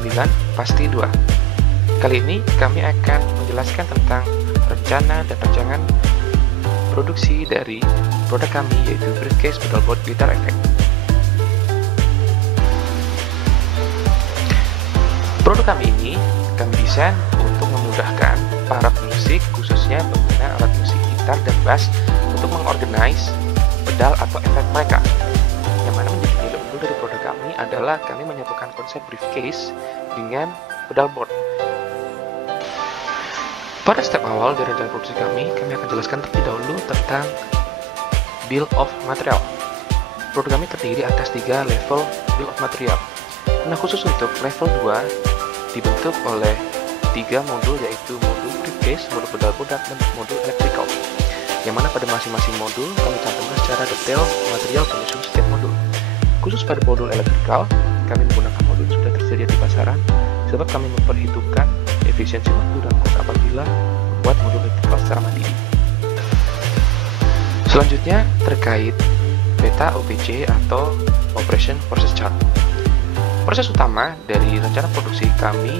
9 pasti 2. Kali ini kami akan menjelaskan tentang rencana dan rancangan produksi dari produk kami, yaitu briefcase pedalboard Guitar Effect. Produk kami ini kami desain untuk memudahkan para pemusik, khususnya pengguna alat musik gitar dan bass, untuk mengorganize pedal atau efek mereka. Yang mana menjadi nilai unggul dari produk kami adalah kami menyatukan konsep briefcase dengan pedalboard. Pada step awal dari rencana produksi kami akan jelaskan terlebih dahulu tentang bill of material. Produk kami terdiri atas 3 level bill of material. Nah, khusus untuk level 2 dibentuk oleh 3 modul, yaitu modul briefcase, modul pedalboard, dan modul electrical. Yang mana pada masing-masing modul kami cantumkan secara detail material penyusun setiap modul. Khusus pada modul electrical, kami menggunakan modul yang sudah tersedia di pasaran, sebab kami memperhitungkan efisiensi waktu dan kos apabila membuat modul electrical secara mandiri. Selanjutnya terkait peta OPC atau Operation Process Chart. Proses utama dari rencana produksi kami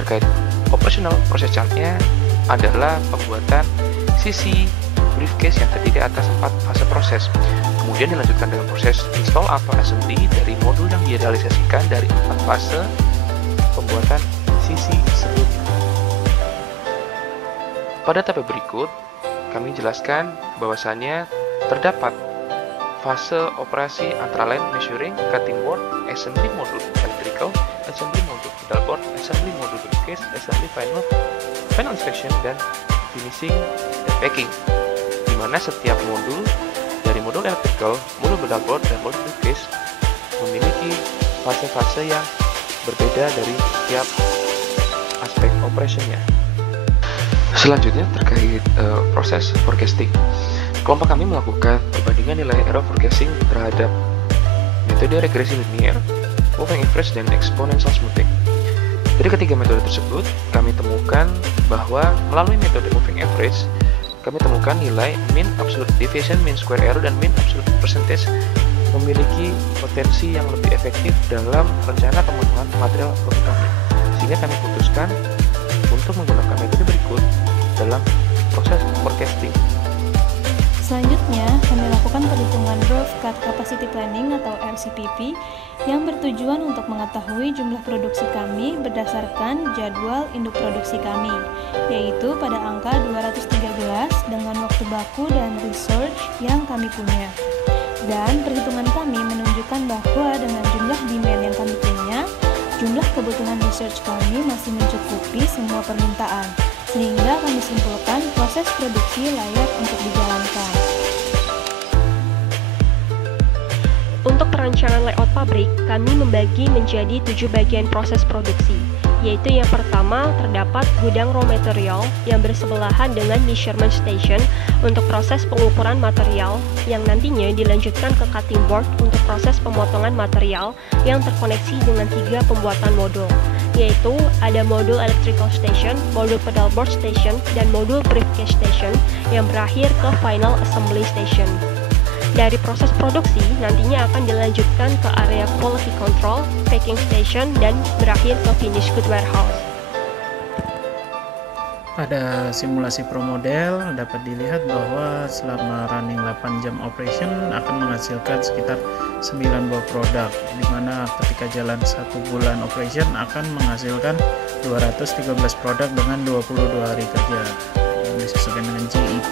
terkait operational process chart-nya adalah pembuatan sisi briefcase yang terdiri atas 4 fase proses. Kemudian dilanjutkan dengan proses install atau assembly dari modul yang direalisasikan dari 4 fase pembuatan sisi sebelumnya. Pada tahap berikut, kami jelaskan bahwasannya terdapat fase operasi antara lain measuring, cutting board, assembly modul electrical, assembly modul pedalboard, assembly modul briefcase, assembly final inspection, dan finishing dan packing. Di mana setiap modul dari modul electrical, modul pedalboard, dan modul briefcase memiliki fase-fase yang berbeda dari setiap aspek operationnya. Selanjutnya terkait proses forecasting. Kelompok kami melakukan perbandingan nilai error forecasting terhadap metode regresi linear, moving average, dan exponential smoothing. Dari ketiga metode tersebut, kami temukan bahwa melalui metode moving average, kami temukan nilai mean absolute deviation, mean square error, dan mean absolute percentage memiliki potensi yang lebih efektif dalam rencana pemenuhan material produk kami. Sehingga kami putuskan untuk menggunakan metode berikut dalam proses forecasting. Selanjutnya, kami lakukan perhitungan Rough Cut Capacity Planning atau RCPP yang bertujuan untuk mengetahui jumlah produksi kami berdasarkan jadwal induk produksi kami, yaitu pada angka 213 dengan waktu baku dan research yang kami punya. Dan perhitungan kami menunjukkan bahwa dengan jumlah demand yang kami punya, jumlah kebutuhan research kami masih mencukupi semua permintaan, sehingga kami simpulkan proses produksi layak untuk dijalankan. Untuk perancangan layout pabrik, kami membagi menjadi 7 bagian proses produksi, yaitu yang pertama terdapat gudang raw material yang bersebelahan dengan measurement station untuk proses pengukuran material yang nantinya dilanjutkan ke cutting board untuk proses pemotongan material yang terkoneksi dengan 3 pembuatan modul, yaitu ada modul electrical station, modul pedalboard station, dan modul briefcase station yang berakhir ke final assembly station. Dari proses produksi, nantinya akan dilanjutkan ke area quality control, packing station, dan berakhir ke finished good warehouse. Pada simulasi pro model dapat dilihat bahwa selama running 8 jam operation akan menghasilkan sekitar 9 buah produk, di mana ketika jalan 1 bulan operation akan menghasilkan 213 produk dengan 22 hari kerja yang disesuaikan dengan JIP.